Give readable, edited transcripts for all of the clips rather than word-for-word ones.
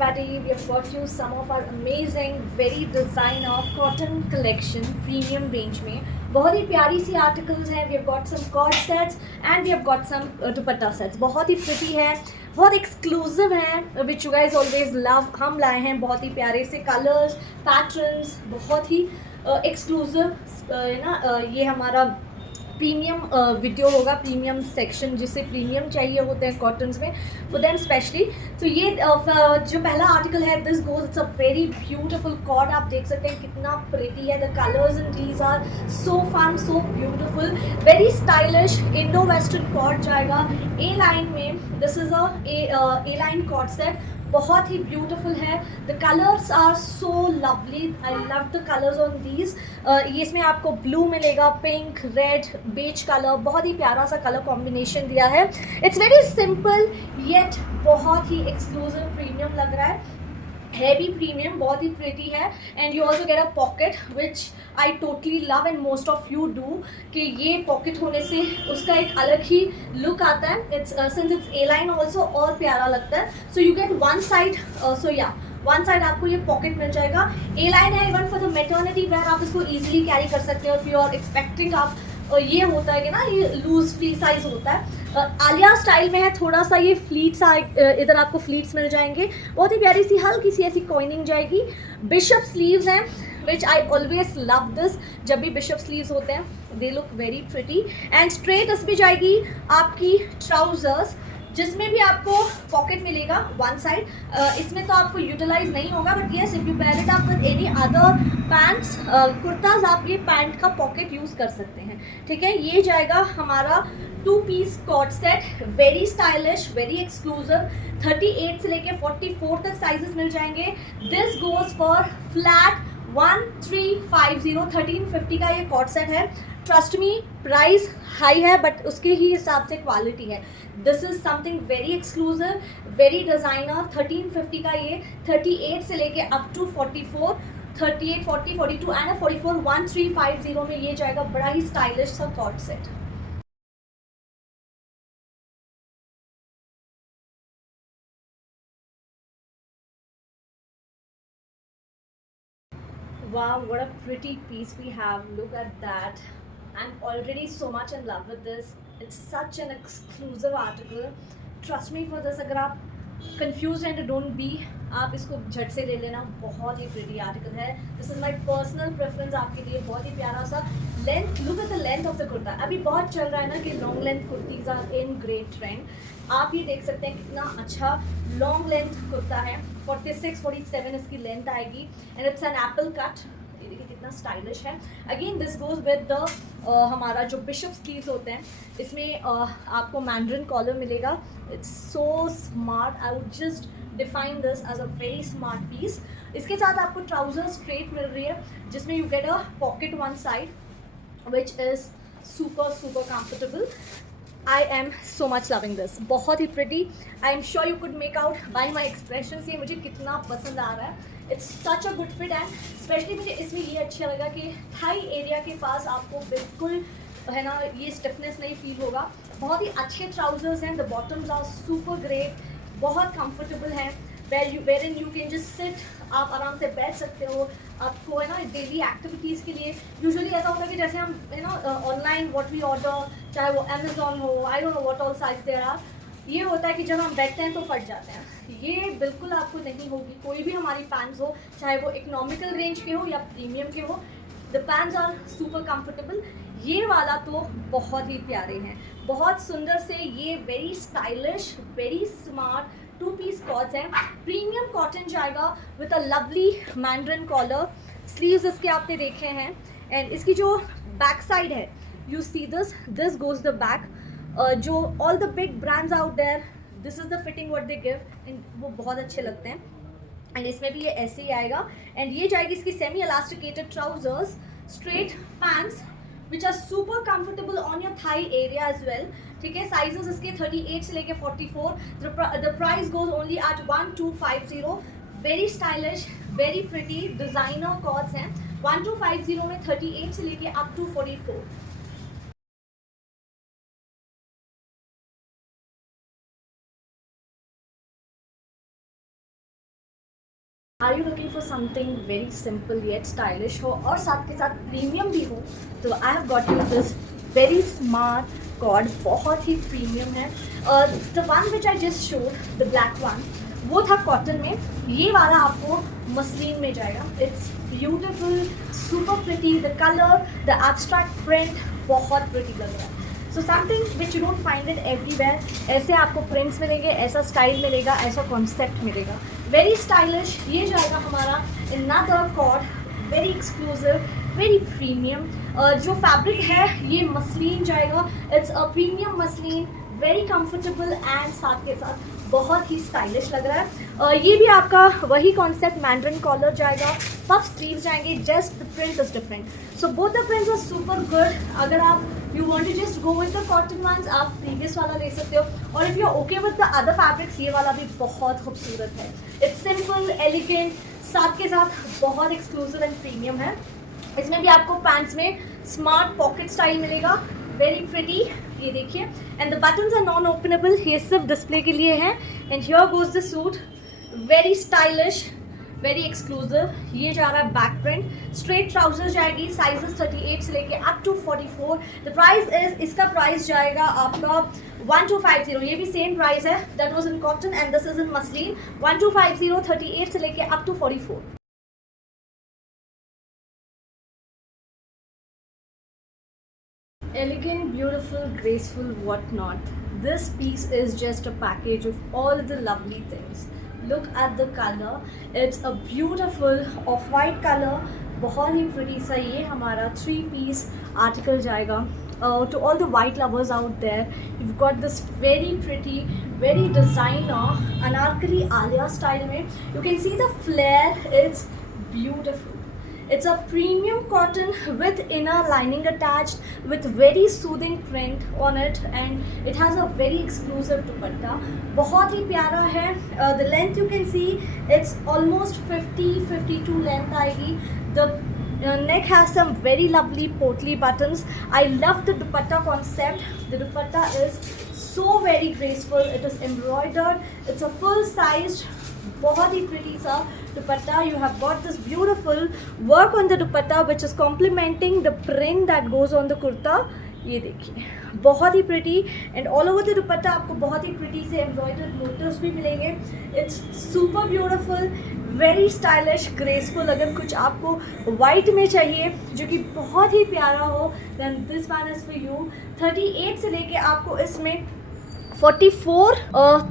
everybody, we have got you some of our amazing very designer cotton collection premium range में बहुत ही प्यारी सी articles हैं. We have got some cord sets and we have got some dupatta sets. बहुत ही pretty है, बहुत exclusive हैं, which you guys always love. हम लाए हैं बहुत ही प्यारे से कलर्स, पैटर्न्स, बहुत ही एक्सक्लूसिव है ना. ये हमारा प्रीमियम वीडियो होगा, प्रीमियम सेक्शन जिसे प्रीमियम चाहिए होते हैं कॉटन्स में, फॉर देम स्पेशली. तो ये जो पहला आर्टिकल है, this goes, it's a very beautiful coord. आप देख सकते हैं कितना प्रिटी है. The colours in these are so fun, so beautiful, very stylish Indo western coord जाएगा ए लाइन में. This is a A line coord set, बहुत ही ब्यूटीफुल है. The colours are so lovely, I love the colours on these. ये इसमें आपको blue मिलेगा, pink, red, beige colour, बहुत ही प्यारा सा कलर कॉम्बिनेशन दिया है. इट्स वेरी सिंपल येट बहुत ही एक्सक्लूसिव प्रीमियम लग रहा है भी प्रीमियम, बहुत ही प्रिटी है. And you also get a pocket which I totally love and most of you do, कि ये पॉकेट होने से उसका एक अलग ही लुक आता है. It's since it's A line also और प्यारा लगता है. So you get one side, so या वन साइड आपको ये पॉकेट मिल जाएगा. ए लाइन है, even for the maternity wear आप इसको ईजिली कैरी कर सकते हो. इफ यू आर एक्सपेक्टिंग आप ये होता है कि ना ये लूज फ्री साइज होता है. आलिया स्टाइल में है, थोड़ा सा ये फ्लीट्स, इधर आपको फ्लीट्स मिल जाएंगे. बहुत ही प्यारी सी हल्की सी ऐसी कॉइनिंग जाएगी. बिशप स्लीव्स हैं, विच आई ऑलवेज लव दिस. जब भी बिशप स्लीव्स होते हैं दे look very pretty. And straight इसमें जाएगी आपकी ट्राउजर्स, जिसमें भी आपको पॉकेट मिलेगा वन साइड. इसमें तो आपको यूटिलाइज नहीं होगा, but yes if you pair it up with any other pants, kurtas, आप ये पैंट का पॉकेट यूज़ कर सकते हैं. ठीक है, ये जाएगा हमारा 2 piece coord set, very stylish, very exclusive. 38 से लेके 44 तक साइजेस मिल जाएंगे. दिस गोज फॉर फ्लैट 1350, 1350 का ये कॉर्ड सेट है. ट्रस्ट मी, प्राइस हाई है बट उसके ही हिसाब से क्वालिटी है. This is something very exclusive, very designer. 1350 का ये 38 से लेके अप टू 44, 38, 40, 42 एंड 44 1350 में ये जाएगा. बड़ा ही स्टाइलिश सा coord set. Wow, what a pretty piece we have. Look at that. I'm already so much in love with this. It's such an exclusive article. Trust me for this. अगर आप confused हैं तो don't be. आप इसको झट से ले लेना. बहुत ही pretty article है. This is my personal preference आपके लिए. बहुत ही प्यारा सा length. Look at the length of the kurta. अभी बहुत चल रहा है ना कि long length kurtis are in great trend. आप ये देख सकते हैं कितना अच्छा लॉन्ग लेंथ कुर्ता है. 46, 47 इसकी लेंथ आएगी. And it's an apple cut. ये देखिए कितना स्टाइलिश है. Again this goes with the हमारा जो बिशप स्लीव्स होते हैं, इसमें आपको मैंड्रिन कॉलर मिलेगा. It's so smart. I would just define this as a very smart piece. इसके साथ आपको ट्राउजर स्ट्रेट मिल रही है, जिसमें you get a pocket one side which is super super comfortable. I am so much loving this. बहुत ही pretty. I am sure you could make out by my expressions ये मुझे कितना पसंद आ रहा है. It's such a good fit and especially मुझे इसमें ये अच्छा लगा कि थाई एरिया के पास आपको बिल्कुल है ना ये स्टिफनेस नहीं फील होगा. बहुत ही अच्छे ट्राउजर्स हैं. The bottoms are super great, बहुत कंफर्टेबल हैं. Wherein you can just sit, आप आराम से बैठ सकते हो. आपको है ना डेली एक्टिविटीज़ के लिए यूजुअली ऐसा होता है कि जैसे हम है ना ऑनलाइन व्हाट वी ऑर्डर, चाहे वो अमेजोन हो, I don't know what all size there are, ये होता है कि जब हम बैठते हैं तो फट जाते हैं. ये बिल्कुल आपको नहीं होगी. कोई भी हमारी पैंट्स हो, चाहे वो इकोनॉमिकल रेंज के हो या प्रीमियम के हो, the pants are super comfortable. ये वाला तो बहुत ही प्यारे हैं, बहुत सुंदर से. ये very stylish, very smart 2 piece cords हैं. प्रीमियम कॉटन जाएगा with a lovely mandarin collar. Sleeves इसके आपने देखे हैं. एंड इसकी जो बैक साइड है, you see this goes the back. जो all the big brands out there, this is the fitting what they give, and वो बहुत अच्छे लगते हैं. एंड इसमें भी ये ऐसे ही आएगा. एंड ये जाएगी इसकी semi elasticated trousers, straight pants which are super comfortable on your thigh area as well. ठीक है, साइजेस इसके 38 से लेके 44. The price goes only at 1250. Very stylish, very pretty designer coords हैं. 1250 में 38 से लेके up to 44. Are you looking for something very simple yet stylish हो और साथ के साथ प्रीमियम भी हो, तो I have got you this very smart cord, बहुत ही प्रीमियम है. The one which I just showed, the black one, वो था कॉटन में. ये वाला आपको मसलिन में जाएगा. It's beautiful, super pretty, the colour, the abstract print बहुत प्रिटी लग रहा है. So something which you don't find it everywhere. ऐसे आपको प्रिंट्स मिलेंगे, ऐसा स्टाइल मिलेगा, ऐसा कॉन्सेप्ट मिलेगा. Very stylish. ये जाएगा हमारा another coord, very exclusive, very premium. जो फैब्रिक है ये मसलिन जाएगा. It's a premium muslin, very comfortable and साथ के साथ बहुत ही स्टाइलिश लग रहा है. ये भी आपका वही कॉन्सेप्ट, मैंड्रिन कॉलर जाएगा, पफ स्लीव्स जाएंगे, just the print is different. So both the prints are super good. अगर आप you want to just go with the cotton ones, आप प्रीवियस वाला ले सकते हो. और if you are okay with the other fabrics, ये वाला भी बहुत खूबसूरत है. इट्स सिंपल, एलिगेंट, साथ के साथ बहुत एक्सक्लूसिव एंड प्रीमियम है. इसमें भी आपको पैंट्स में स्मार्ट पॉकेट स्टाइल मिलेगा, वेरी प्रिटी. ये देखिए, and the buttons are non openable, ये सिर्फ डिस्प्ले के लिए हैं. And here goes the suit, very stylish, very exclusive. ये जा रहा है बैक प्रिंट. स्ट्रेट ट्राउजर जाएगी, साइजेस 38 से लेके up to 44. The price is, इसका प्राइस जाएगा आपका 1250. ये भी सेम प्राइस है, that was in cotton and this is in muslin. 1250, 38 से लेके up to 44. Elegant, beautiful, graceful, whatnot. This piece is just a package of all the lovely things. Look at the color. It's a beautiful off-white color. बहुत ही pretty सा ये हमारा 3-piece article जाएगा. To all the white lovers out there, you've got this very pretty, very designer anarkali Alia style में. You can see the flare. It's beautiful. It's a premium cotton with inner lining attached with very soothing print on it, and it has a very exclusive dupatta. बहुत ही प्यारा है. The length you can see, it's almost 50-52 length आएगी. The neck has some very lovely portly buttons. I love the dupatta concept. The dupatta is so very graceful. It is embroidered. It's a full sized, बहुत ही pretty सा dupatta. You have got this beautiful work on the dupatta which is complementing the print that goes on the kurta. ये देखिए, बहुत ही pretty. And all over the dupatta आपको बहुत ही प्रिटी से एम्ब्रॉयडर्ड मोटिव्स भी मिलेंगे. It's super beautiful, very stylish, graceful. अगर कुछ आपको वाइट में चाहिए जो कि बहुत ही प्यारा हो, then this one is for you. 38 से लेके आपको इसमें 44,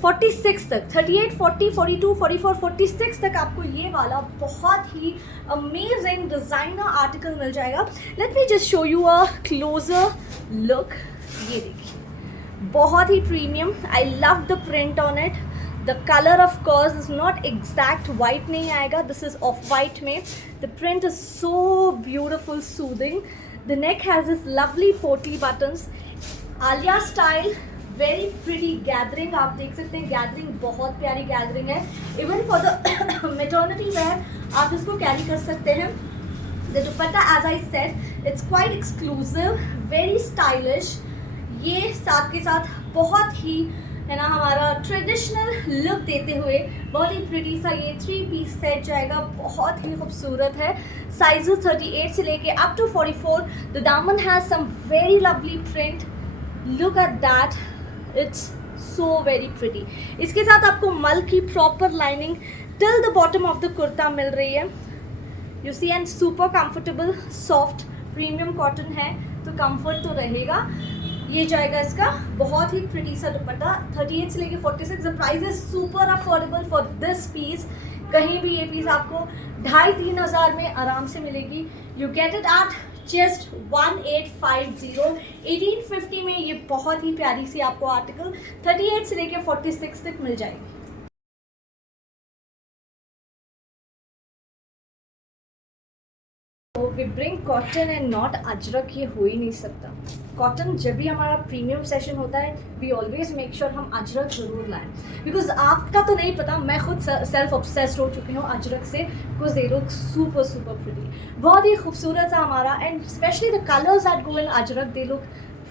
46 तक, 38, 40, 42, 44, 46 तक आपको ये वाला बहुत ही अमेजिंग डिज़ाइनर आर्टिकल मिल जाएगा. Let me just show you a closer look. ये देखिए, बहुत ही premium. I love the print on it. The colour of course is not exact white नहीं आएगा, दिस इज ऑफ वाइट में. The print is so beautiful, soothing. The neck has this lovely potli buttons, Alia style, very pretty gathering. आप देख सकते हैं gathering बहुत प्यारी gathering है. Even for the maternity wear आप इसको कैरी कर सकते हैं. The dupatta, as I said, it's quite exclusive, very stylish. ये साथ के साथ बहुत ही है ना हमारा ट्रेडिशनल लुक देते हुए बहुत ही प्रिटी सा ये 3-piece सेट जाएगा. बहुत ही खूबसूरत है. साइजेस 38 से लेके up to 44. The daaman has some very lovely print. Look at that, it's so very pretty. इसके साथ आपको मल की proper lining till the bottom of the kurta मिल रही है. You see, and super comfortable, soft, premium cotton है तो कंफर्ट तो रहेगा. ये जाएगा इसका बहुत ही प्रिटी सा दुपट्टा. 38 से लेके 46. The price is super affordable for this piece. कहीं भी ये पीस आपको 2,500-3 हज़ार में आराम से मिलेगी. You get it at just 1850. 1850 में ये बहुत ही प्यारी सी आपको आर्टिकल 38 से लेके 46 तक मिल जाएगी. We bring cotton and not ajrak, ये हो ही नहीं सकता. कॉटन जब भी हमारा प्रीमियम सेशन होता है, वी ऑलवेज मेक श्योर हम अजरक ज़रूर लाएं. बिकॉज आपका तो नहीं पता, मैं खुद सेल्फ ऑब्सेस्ड हो चुकी हूँ अजरक से. Because they look super super pretty, बहुत ही खूबसूरत सा हमारा. And specially the colours that go in ajrak, they look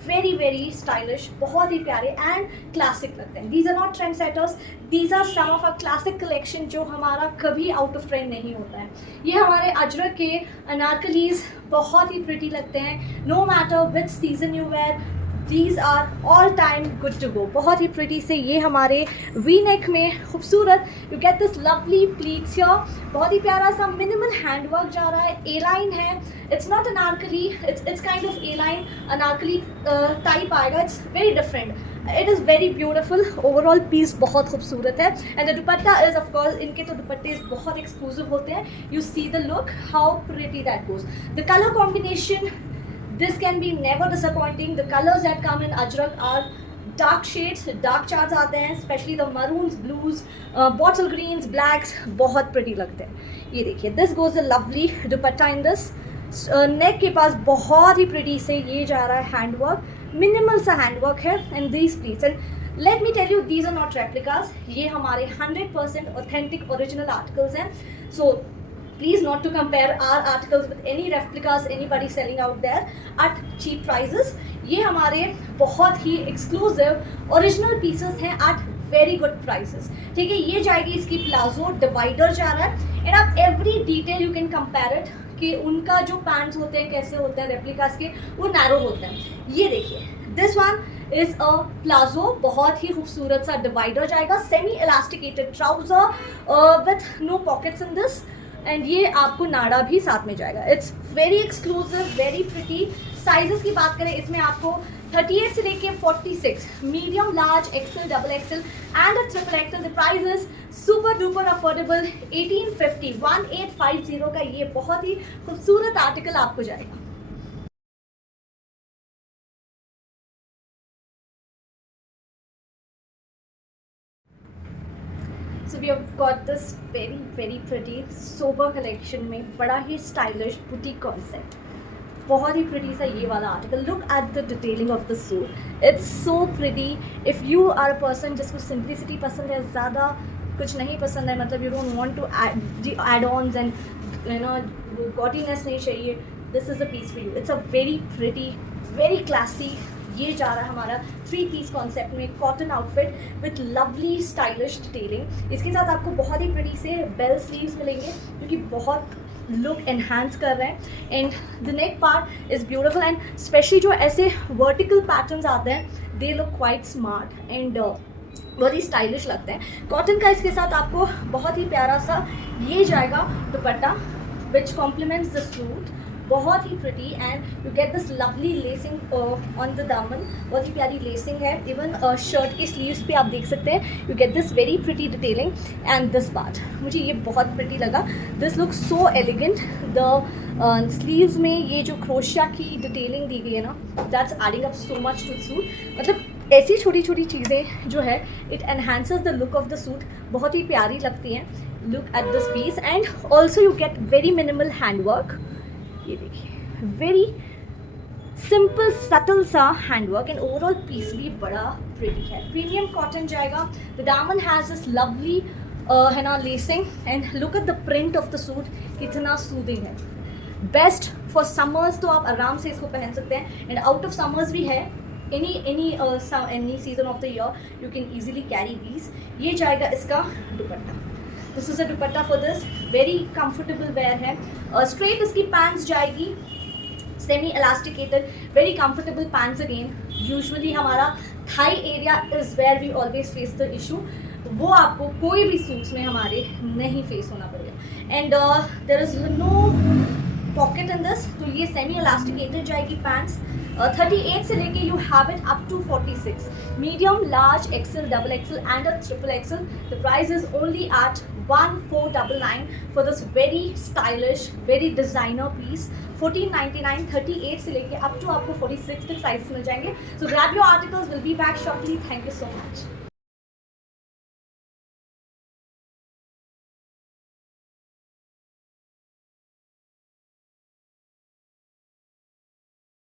very very stylish, बहुत ही प्यारे एंड क्लासिक लगते हैं. These are not trend setters, these are some of a classic collection जो हमारा कभी आउट ऑफ ट्रेंड नहीं होता है. ये हमारे अजरक के अनारकलीज बहुत ही प्रिटी लगते हैं. No matter which season you wear, these are all time good to go. बहुत ही प्रिटी से ये हमारे वी नेक में खूबसूरत, you get this lovely pleats here. बहुत ही प्यारा सा मिनिमल हैंडवर्क जा रहा है. ए लाइन है, it's not Anarkali, it's kind of A line Anarkali type आएगा. It's very different. It is very beautiful. Overall piece बहुत खूबसूरत है. And the dupatta is of course, इनके तो दुपट्टे बहुत एक्सक्लूसिव होते हैं. You see the look, how pretty that goes. The colour combination, this can be never disappointing. The colors that come in Ajrak are dark shades, dark charts आते हैं, especially the maroons, blues, bottle greens, blacks, बहुत pretty लगते हैं. ये देखिए, this goes a lovely dupatta in this. नेक के पास बहुत ही pretty से ये जा रहा है हैंडवर्क, मिनिमल सा हैंडवर्क है. And these pleats, and let me tell you, these are not replicas. ये हमारे 100% authentic original articles हैं. So please not to compare our articles with any replicas anybody selling out there at cheap prices. ये हमारे बहुत ही exclusive original pieces हैं at very good prices. ठीक है, ये जाएगी इसकी प्लाजो, डिवाइडर जा रहा है. एंड आप every detail you can compare it कि उनका जो पैंट्स होते हैं कैसे होते हैं रेप्लिकास के, वो नैरो होते हैं. ये देखिए, this one is a palazzo, बहुत ही खूबसूरत सा डिवाइडर जाएगा. Semi elasticated trouser with no pockets in this. And ये आपको नाड़ा भी साथ में जाएगा. It's very exclusive, very pretty. Sizes की बात करें, इसमें आपको 38 से लेके 46, medium, large, XL, double XL and a triple XL. The price is super duper affordable. 1850 का ये बहुत ही खूबसूरत आर्टिकल आपको जाएगा. So we have got this very very pretty sober collection में बड़ा ही stylish boutique concept. बहुत ही pretty सा ये वाला article. Look at the detailing of the suit. It's so pretty. If you are a person जिसको simplicity पसंद है, ज़्यादा कुछ नहीं पसंद है, मतलब you don't want to add-ons and you know gaudiness नहीं चाहिए, this is a piece for you. It's a very pretty, very classy. ये जा रहा है हमारा 3-piece कॉन्सेप्ट में cotton outfit with lovely stylish detailing. इसके साथ आपको बहुत ही प्रिटी से बेल स्लीव्स मिलेंगे जो कि बहुत लुक एनहांस कर रहे हैं. And the neck part is beautiful and specially जो ऐसे वर्टिकल पैटर्न्स आते हैं, they look quite smart and बहुत ही स्टाइलिश लगते हैं. कॉटन का इसके साथ आपको बहुत ही प्यारा सा ये जाएगा dupatta which complements the suit. बहुत ही pretty and you get this lovely lacing on the daaman. बहुत ही प्यारी लेसिंग है. इवन शर्ट के स्लीव्स पे आप देख सकते हैं, you get this very pretty detailing. And this part मुझे ये बहुत प्रिटी लगा. This look so elegant. The sleeves में ये जो क्रोशिया की डिटेलिंग दी गई है ना, that's adding up so much to suit. मतलब ऐसी छोटी छोटी चीज़ें जो है, it enhances the look of the suit. बहुत ही प्यारी लगती हैं. Look at this piece and also you get very minimal handwork. ये देखिए, वेरी सिंपल सटल सा हैंडवर्क एंड ओवरऑल पीस भी बड़ा प्रिटी है. प्रीमियम कॉटन जाएगा. The daaman has this lovely है ना lacing and look at the print of the suit, कितना सूदिंग है. बेस्ट फॉर समर्स, तो आप आराम से इसको पहन सकते हैं. एंड आउट ऑफ समर्स भी है, any season of the year you can easily carry these. ये जाएगा इसका दुपट्टा. This is a dupatta for this. Very comfortable wear है. Straight इसकी pants जाएगी, semi elasticated, very comfortable pants again. Usually हमारा thigh area is where we always face the issue. वो आपको कोई भी सूट्स में हमारे नहीं फेस होना पड़ेगा. And there is no pocket in this. तो ये semi elasticated जाएगी pants. 38 से लेके you have it up to 46. Medium, large, XL, double XL and a triple XL. The price is only at 1499 for this very stylish, very designer piece. 1499, 38 से लेके up to आपको 46 तक size मिल जाएंगे. So grab your articles. We'll be back shortly. Thank you so much.